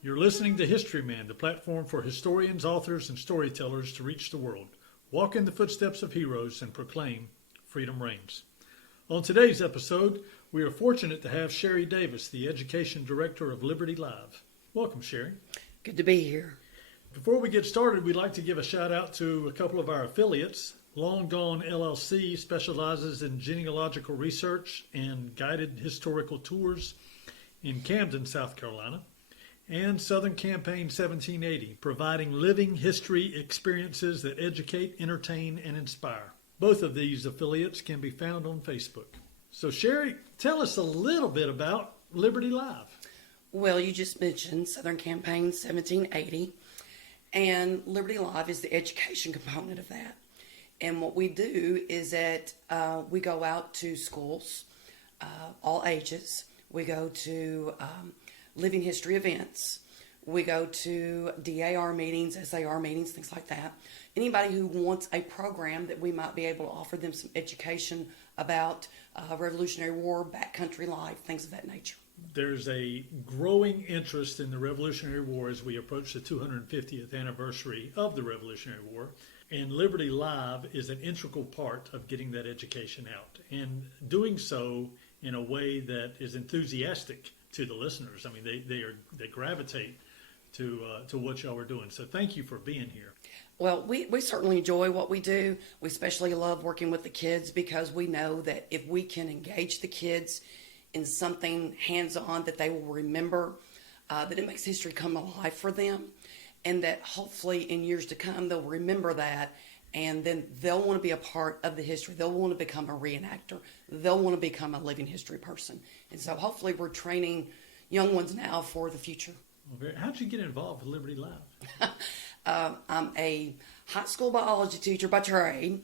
You're listening to Historyman, the platform for historians, authors, and storytellers to reach the world, walk in the footsteps of heroes, and proclaim freedom reigns. On today's episode, we are fortunate to have Sheri Davis, the Education Director of Liberty Live. Welcome, Sheri. Good to be here. Before we get started, we'd like to give a shout out to a couple of our affiliates. Long Gone LLC specializes in genealogical research and guided historical tours in Camden, South Carolina. And Southern Campaign 1780, providing living history experiences that educate, entertain, and inspire. Both of these affiliates can be found on Facebook. So Sheri, tell us a little bit about Liberty Live. Well, you just mentioned Southern Campaign 1780, and Liberty Live is the education component of that. And what we do is that we go out to schools, all ages. We go to living history events. We go to DAR meetings, SAR meetings, things like that. Anybody who wants a program that we might be able to offer them some education about Revolutionary War, backcountry life, things of that nature. There's a growing interest in the Revolutionary War as we approach the 250th anniversary of the Revolutionary War. And Liberty Live is an integral part of getting that education out and doing so in a way that is enthusiastic to the listeners. I mean, they gravitate to what y'all are doing. So thank you for being here. Well, we certainly enjoy what we do. We especially love working with the kids because we know that if we can engage the kids in something hands-on that they will remember, that it makes history come alive for them, and that hopefully in years to come they'll remember that, and then they'll want to be a part of the history. They'll want to become a reenactor. They'll want to become a living history person. And so hopefully we're training young ones now for the future. How'd you get involved with Liberty Live? I'm a high school biology teacher by trade.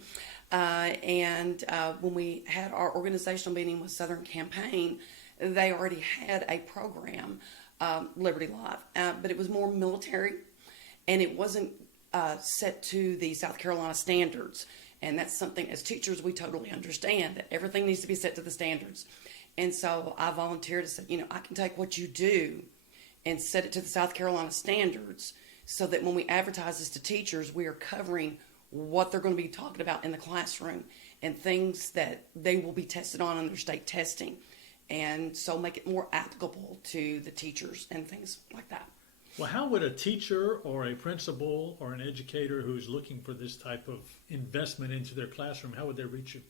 And when we had our organizational meeting with Southern Campaign, they already had a program, Liberty Live, but it was more military, and it wasn't set to the South Carolina standards. And that's something, as teachers, we totally understand that everything needs to be set to the standards. And so I volunteered to say, I can take what you do and set it to the South Carolina standards so that when we advertise this to teachers, we are covering what they're going to be talking about in the classroom and things that they will be tested on in their state testing. And so make it more applicable to the teachers and things like that. Well, how would a teacher or a principal or an educator who's looking for this type of investment into their classroom, how would they reach you?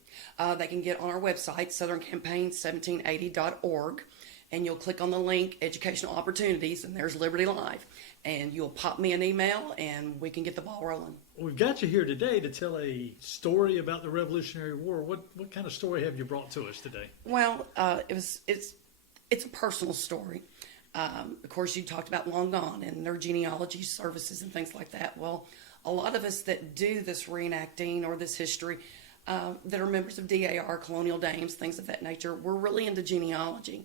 They can get on our website, southerncampaign1780.org, and you'll click on the link, Educational Opportunities, and there's Liberty Live. And you'll pop me an email, and we can get the ball rolling. We've got you here today to tell a story about the Revolutionary War. What kind of story have you brought to us today? Well, it's a personal story. Of course, you talked about Long Gone and their genealogy services and things like that. Well, a lot of us that do this reenacting or this history that are members of DAR, Colonial Dames, things of that nature, we're really into genealogy.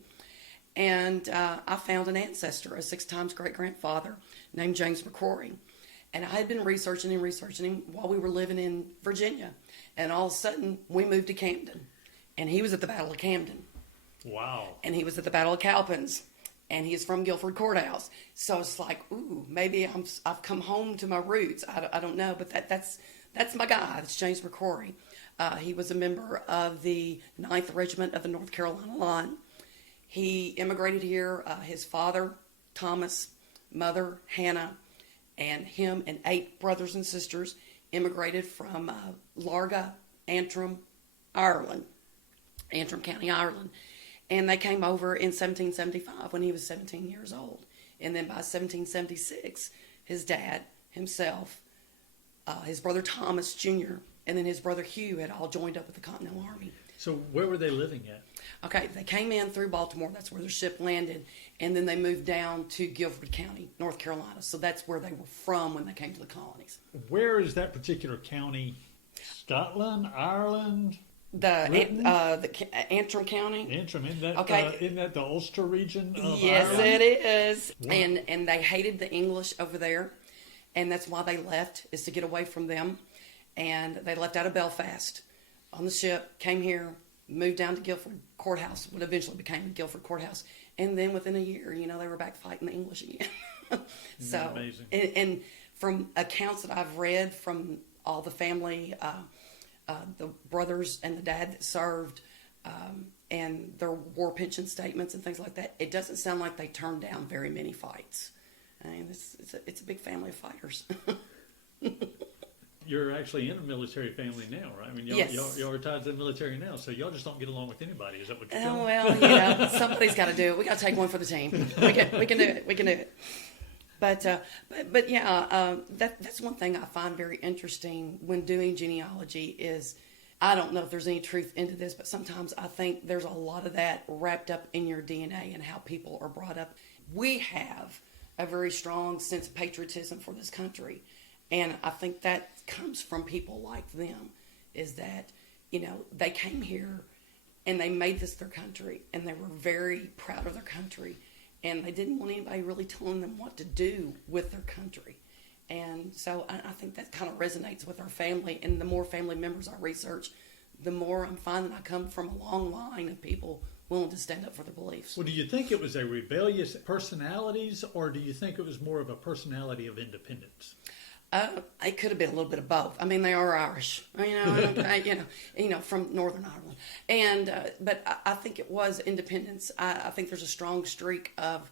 And I found an ancestor, a 6 times great-grandfather named James McCrory. And I had been researching him while we were living in Virginia. And all of a sudden, we moved to Camden. And he was at the Battle of Camden. Wow. And he was at the Battle of Cowpens. And he is from Guilford Courthouse. So it's like, ooh, maybe I've come home to my roots. I don't know, but that's my guy. That's James McCrory. He was a member of the 9th Regiment of the North Carolina Line. He immigrated here. His father, Thomas, mother, Hannah, and him and 8 brothers and sisters immigrated from Larga, Antrim, Ireland, Antrim County, Ireland. And they came over in 1775 when he was 17 years old. And then by 1776, his dad, himself, his brother Thomas Jr., and then his brother Hugh had all joined up with the Continental Army. So where were they living at? Okay, they came in through Baltimore. That's where their ship landed. And then they moved down to Guilford County, North Carolina. So that's where they were from when they came to the colonies. Where is that particular county? Scotland, Ireland? The Antrim County. Antrim, isn't that, okay. Isn't that the Ulster region of Yes, Ireland? it is. Wow. And they hated the English over there. And that's why they left, is to get away from them. And they left out of Belfast on the ship, came here, moved down to Guilford Courthouse, what eventually became Guilford Courthouse. And then within a year, they were back fighting the English again. So, amazing. And from accounts that I've read from all the family, the brothers and the dad that served, and their war pension statements and things like that, it doesn't sound like they turned down very many fights. I mean, it's a big family of fighters. You're actually in a military family now, right? I mean, Yes. y'all are tied to the military now, so y'all just don't get along with anybody. Is that what you're Oh, telling me? well, you know, somebody's got to do it. We got to take one for the team. We can do it. We can do it. But yeah, that's one thing I find very interesting when doing genealogy is, I don't know if there's any truth into this, but sometimes I think there's a lot of that wrapped up in your DNA and how people are brought up. We have a very strong sense of patriotism for this country. And I think that comes from people like them, is that, you know, they came here and they made this their country and they were very proud of their country and they didn't want anybody really telling them what to do with their country. And so I think that kind of resonates with our family, and the more family members I research, the more I'm finding I come from a long line of people willing to stand up for their beliefs. Well, do you think it was a rebellious personalities, or do you think it was more of a personality of independence? It could have been a little bit of both. I mean, they are Irish, you know, from Northern Ireland, and but I think it was independence. I think there's a strong streak of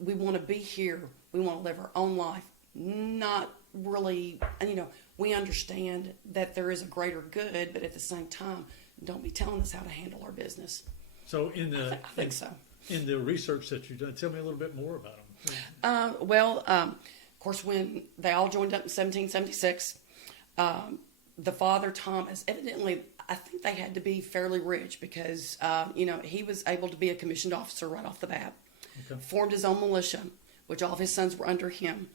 we want to be here, we want to live our own life, not really, you know, we understand that there is a greater good, but at the same time, don't be telling us how to handle our business. So I think so. In the research that you've done, tell me a little bit more about them. Of course, when they all joined up in 1776, the father, Thomas, evidently, I think they had to be fairly rich because, you know, he was able to be a commissioned officer right off the bat. Okay. Formed his own militia, which all of his sons were under him.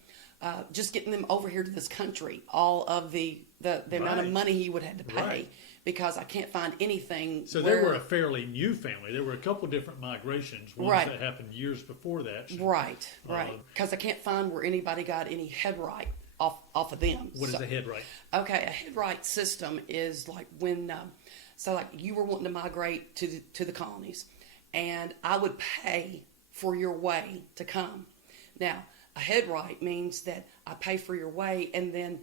Just getting them over here to this country, all of the amount of money he would have to pay. Right. Because I can't find anything. So they were a fairly new family. There were a couple different migrations, ones Right. that happened years before that. Right. Because I can't find where anybody got any head right off of them. What is a head right? Okay, a head right system is like when, so like you were wanting to migrate to the colonies, and I would pay for your way to come. Now, a head right means that I pay for your way, and then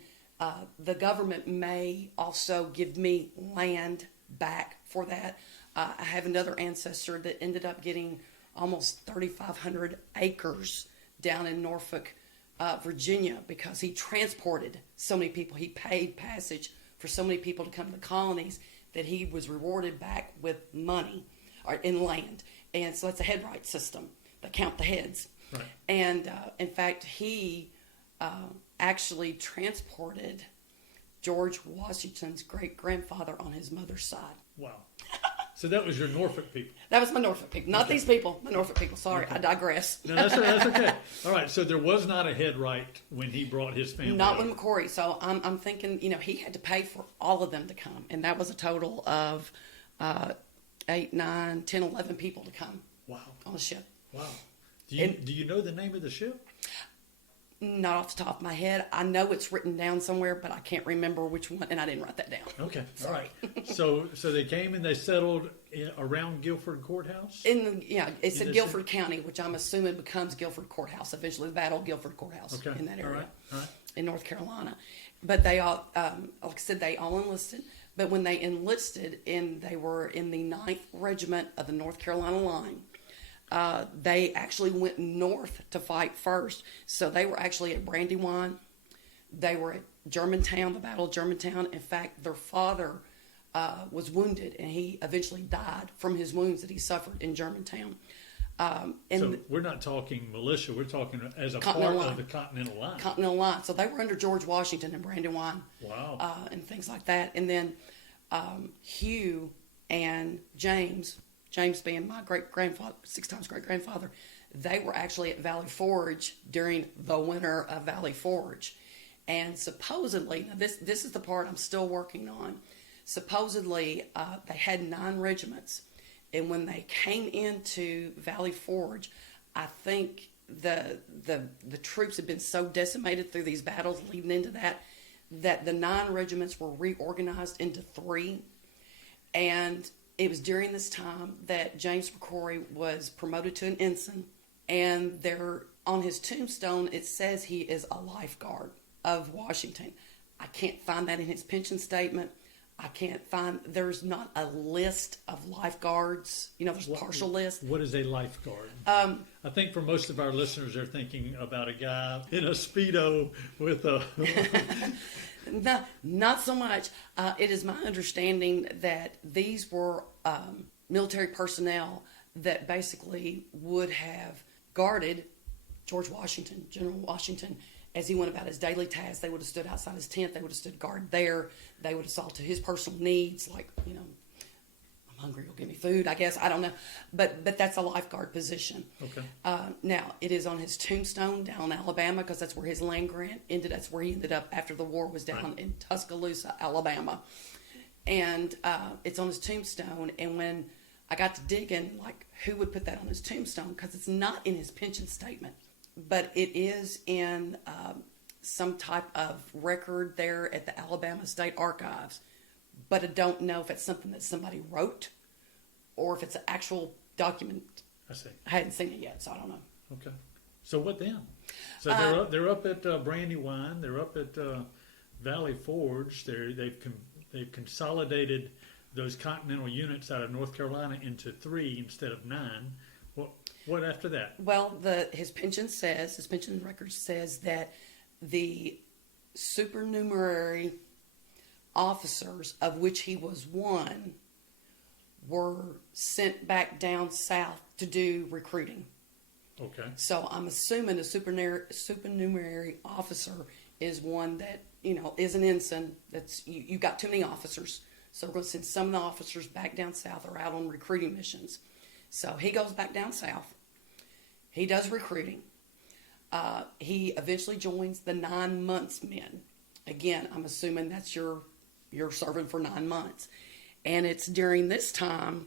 the government may also give me land back for that. I have another ancestor that ended up getting almost 3,500 acres down in Norfolk, Virginia, because he transported so many people. He paid passage for so many people to come to the colonies that he was rewarded back with money or in land. And so that's a head right system. They count the heads. Right. And in fact, he actually transported George Washington's great-grandfather on his mother's side. Wow. So that was your Norfolk people. That was my Norfolk people. Not these people, my Norfolk people. Sorry, I digress. No, that's okay. All right, so there was not a head right when he brought his family Not over. with McCrory. So I'm thinking, you know, he had to pay for all of them to come. And that was a total of 8, 9, 10, 11 people to come Wow. on the ship. Wow. Do you know the name of the ship? Not off the top of my head. I know it's written down somewhere, but I can't remember which one, and I didn't write that down. Okay. All right. So they came and they settled around Guilford Courthouse? It said this Guilford County, which I'm assuming becomes Guilford Courthouse eventually, the Battle of Guilford Courthouse Okay. in that area, All right. in North Carolina. But they all, like I said, they all enlisted. But when they enlisted, they were in the 9th Regiment of the North Carolina Line. They actually went north to fight first. So they were actually at Brandywine. They were at Germantown, the Battle of Germantown. In fact, their father was wounded, and he eventually died from his wounds that he suffered in Germantown. So we're not talking militia. We're talking as a part Continental of Line. the Continental Line. Continental Line. So they were under George Washington and Brandywine. Wow. And things like that. And then Hugh and James being my great-grandfather, 6 times great-grandfather, they were actually at Valley Forge during the winter of Valley Forge. And supposedly, now this is the part I'm still working on, supposedly they had 9 regiments. And when they came into Valley Forge, I think the troops had been so decimated through these battles leading into that the 9 regiments were reorganized into 3. And it was during this time that James McCrory was promoted to an ensign, and their on his tombstone, it says he is a lifeguard of Washington. I can't find that in his pension statement. There's not a list of lifeguards. There's a partial list. What is a lifeguard? I think for most of our listeners, they're thinking about a guy in a Speedo with a... No, not so much. It is my understanding that these were military personnel that basically would have guarded George Washington, General Washington, as he went about his daily tasks. They would have stood outside his tent. They would have stood guard there. They would have saw to his personal needs, like, I'm hungry, you'll give me food, I guess. I don't know. But that's a lifeguard position. Okay. Now, it is on his tombstone down in Alabama, because that's where his land grant ended. That's where he ended up after the war, was down in Tuscaloosa, Alabama. And it's on his tombstone. And when I got to digging, like, who would put that on his tombstone? Because it's not in his pension statement, but it is in some type of record there at the Alabama State Archives. But I don't know if it's something that somebody wrote or if it's an actual document. I see. I hadn't seen it yet, so I don't know. Okay. So what then? So they're up at Brandywine. They're up at Valley Forge. They've consolidated those Continental units out of North Carolina into 3 instead of 9. What after that? Well, his pension record says that the supernumerary officers, of which he was one, were sent back down south to do recruiting. Okay. So I'm assuming a supernumerary officer is one that, is an ensign. That's you got too many officers. So we're going to send some of the officers back down south or out on recruiting missions. So he goes back down south. He does recruiting. He eventually joins the 9 months men. Again, I'm assuming that's you're serving for 9 months. And it's during this time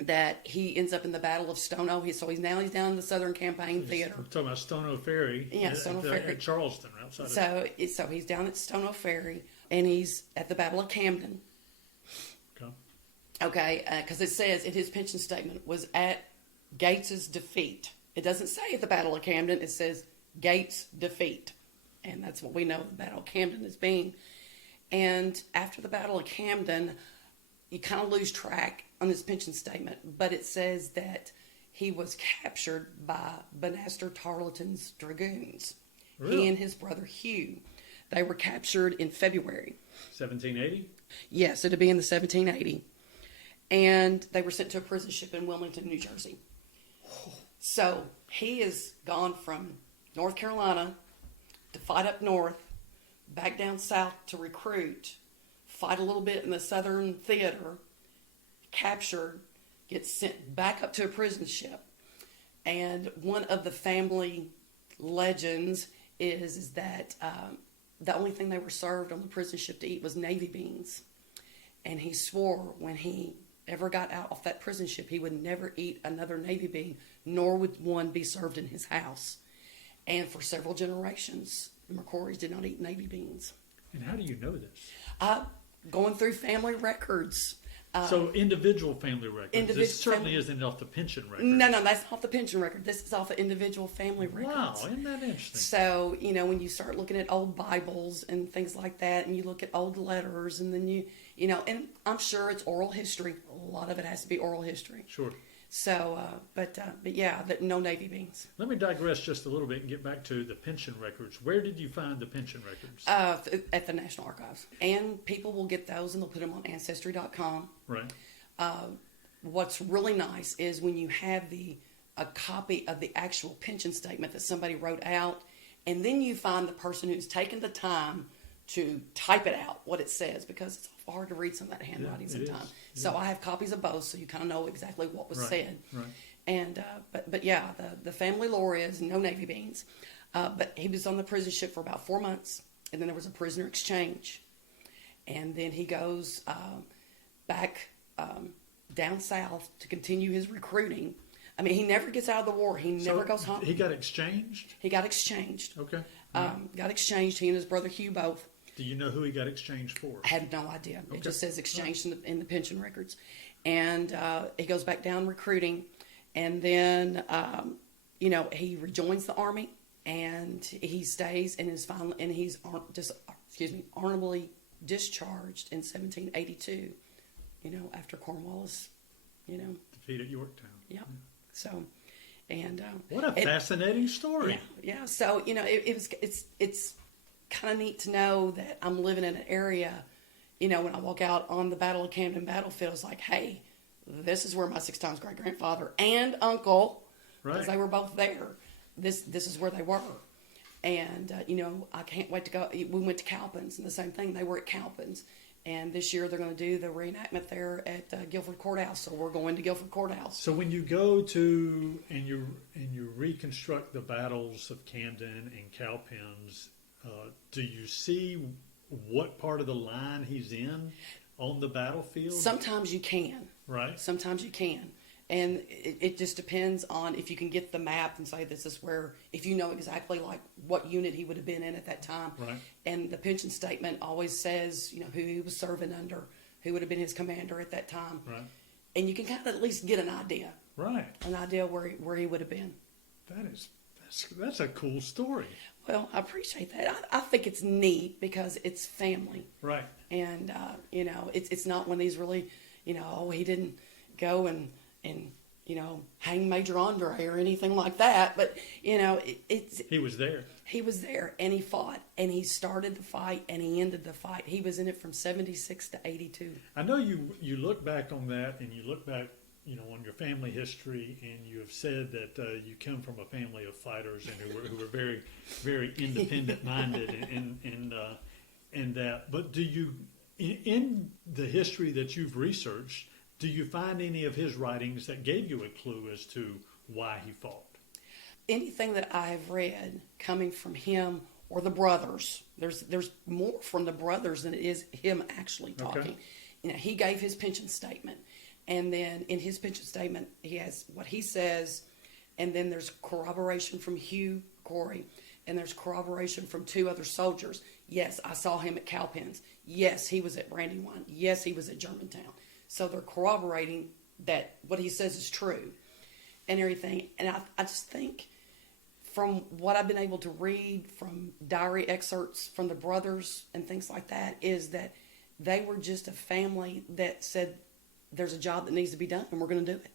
that he ends up in the Battle of Stono. He's down in the Southern Campaign Theater. We're talking about Stono Ferry. Yeah, Stono Ferry. At Charleston, outside So he's down at Stono Ferry, and he's at the Battle of Camden. Okay, because it says in his pension statement was at Gates's defeat. It doesn't say at the Battle of Camden. It says Gates' defeat. And that's what we know the Battle of Camden as being. And after the Battle of Camden, you kind of lose track on his pension statement. But it says that he was captured by Banastre Tarleton's dragoons. Really? He and his brother Hugh. They were captured in February. 1780? Yes, it'd be in the 1780. And they were sent to a prison ship in Wilmington, New Jersey. So he is gone from North Carolina to fight up north, back down south to recruit, fight a little bit in the Southern Theater, captured, gets sent back up to a prison ship. And one of the family legends is that the only thing they were served on the prison ship to eat was Navy beans. And he swore when he ever got out off that prison ship, he would never eat another Navy bean, nor would one be served in his house. And for several generations, the McCrorys did not eat Navy beans. And how do you know this? Going through family records. So individual family records. This certainly isn't off the pension record. No, that's off the pension record. This is off of individual family records. Wow, isn't that interesting? So, when you start looking at old Bibles and things like that, and you look at old letters, and then and I'm sure it's oral history. A lot of it has to be oral history. Sure. So, but yeah, no Navy beans. Let me digress just a little bit and get back to the pension records. Where did you find the pension records? At the National Archives. And people will get those and they'll put them on Ancestry.com. Right. What's really nice is when you have a copy of the actual pension statement that somebody wrote out, and then you find the person who's taken the time to type it out, what it says, because it's hard to read some of that handwriting sometimes. So I have copies of both, so you kind of know exactly what was said. Right. And but yeah, the family lore is no Navy beans. But he was on the prison ship for about 4 months, and then there was a prisoner exchange, and then he goes back down south to continue his recruiting. I mean, he never gets out of the war. He never goes home. He got exchanged? He got exchanged. Okay. Got exchanged. He and his brother Hugh both. Do you know who he got exchanged for? I have no idea. Okay. It just says exchanged in the pension records. And he goes back down recruiting. And then he rejoins the Army, and he stays and is finally, and he's honorably discharged in 1782. After Cornwallis, defeated Yorktown. Yeah. So, and what a fascinating story. Yeah. So it's kind of neat to know that I'm living in an area. When I walk out on the Battle of Camden battlefield, it's like, hey, this is where my 6 times great grandfather and uncle, because they were both there. This is where they were. And, I can't wait to go. We went to Cowpens, and the same thing. They were at Cowpens. And this year they're going to do the reenactment there at Guilford Courthouse. So we're going to Guilford Courthouse. So when you go to and you reconstruct the battles of Camden and Cowpens, do you see what part of the line he's in on the battlefield? Sometimes you can. Right. Sometimes you can. And it just depends on if you can get the map and say this is where, if you know exactly like what unit he would have been in at that time. Right. And the pension statement always says, who he was serving under, who would have been his commander at that time. Right. And you can kind of at least get an idea. Right. An idea where he would have been. That's a cool story. Well, I appreciate that. I think it's neat because it's family. Right. And, it's not one of these really, he didn't go and hang Major Andre or anything like that. But, he was there. He was there, and he fought, and he started the fight, and he ended the fight. He was in it from 76 to 82. I know you look back on that, and you look back, on your family history, and you have said that you come from a family of fighters and who were very, very independent-minded, and that. But do you, in the history that you've researched, do you find any of his writings that gave you a clue as to why he fought? Anything that I have read coming from him or the brothers, there's more from the brothers than it is him actually talking. Okay. He gave his pension statement, and then in his pension statement, he has what he says, and then there's corroboration from Hugh Corey, and there's corroboration from 2 other soldiers. Yes, I saw him at Cowpens. Yes, he was at Brandywine. Yes, he was at Germantown. So they're corroborating that what he says is true and everything. And I just think from what I've been able to read from diary excerpts from the brothers and things like that is that they were just a family that said there's a job that needs to be done and we're going to do it.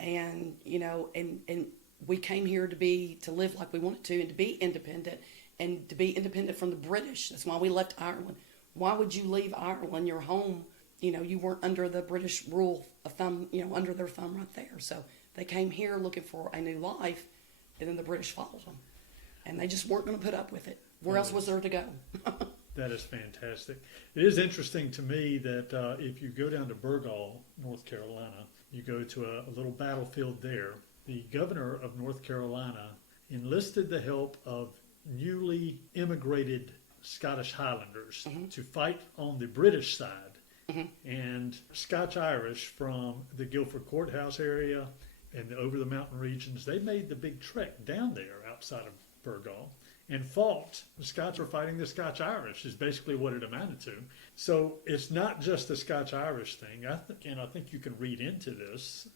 And, and we came here to live like we wanted to and to be independent and to be independent from the British. That's why we left Ireland. Why would you leave Ireland, your home? You weren't under the British rule of thumb, under their thumb right there. So they came here looking for a new life, and then the British followed them. And they just weren't going to put up with it. Where else was there to go? That is fantastic. It is interesting to me that if you go down to Burgall, North Carolina, you go to a little battlefield there. The governor of North Carolina enlisted the help of newly immigrated Scottish Highlanders to fight on the British side. Mm-hmm. And Scotch-Irish from the Guilford Courthouse area and over the mountain regions, they made the big trek down there outside of Burgall and fought. The Scots were fighting the Scotch-Irish is basically what it amounted to. So it's not just the Scotch-Irish thing. I think you can read into this.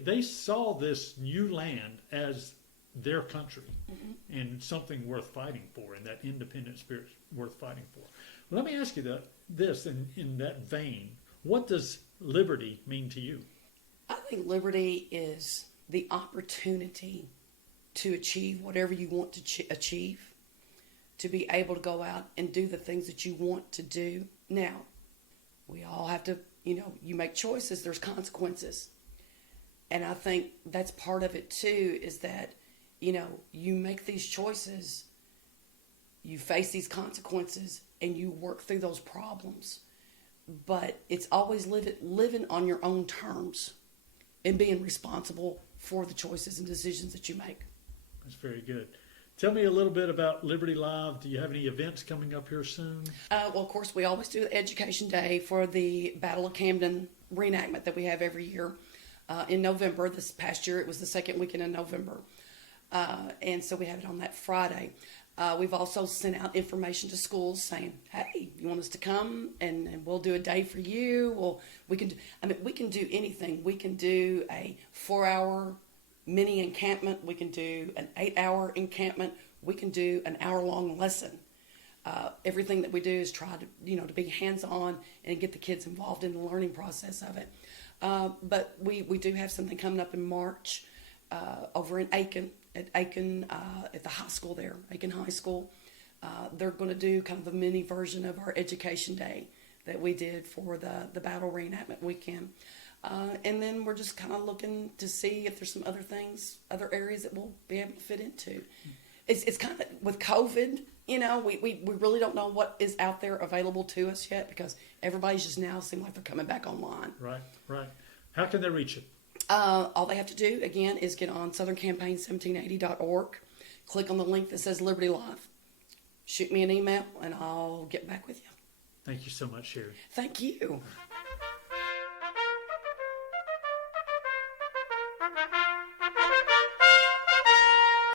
They saw this new land as their country and something worth fighting for, and that independent spirit worth fighting for. Let me ask you this in that vein. What does liberty mean to you? I think liberty is the opportunity to achieve whatever you want to achieve, to be able to go out and do the things that you want to do. Now, we all have to, you make choices, there's consequences. And I think that's part of it too, is that, you make these choices, you face these consequences, and you work through those problems. But it's always living on your own terms and being responsible for the choices and decisions that you make. That's very good. Tell me a little bit about Liberty Live. Do you have any events coming up here soon? Well, of course, we always do Education Day for the Battle of Camden reenactment that we have every year in November. This past year, it was the second weekend in November. And so we have it on that Friday. We've also sent out information to schools saying, hey, you want us to come and we'll do a day for you? Well, we can do anything. We can do a 4-hour mini encampment. We can do an 8-hour encampment. We can do an hour-long lesson. Everything that we do is try to be hands-on and get the kids involved in the learning process of it. But we do have something coming up in March over in Aiken, at the high school there, Aiken High School. They're going to do kind of a mini version of our Education Day that we did for the Battle Reenactment Weekend. And then we're just kind of looking to see if there's some other areas that we'll be able to fit into. It's kind of, with COVID, we really don't know what is out there available to us yet, because everybody's just now seem like they're coming back online. Right. How can they reach it? All they have to do, again, is get on southerncampaign1780.org, click on the link that says Liberty Live, shoot me an email, and I'll get back with you. Thank you so much, Sheri. Thank you.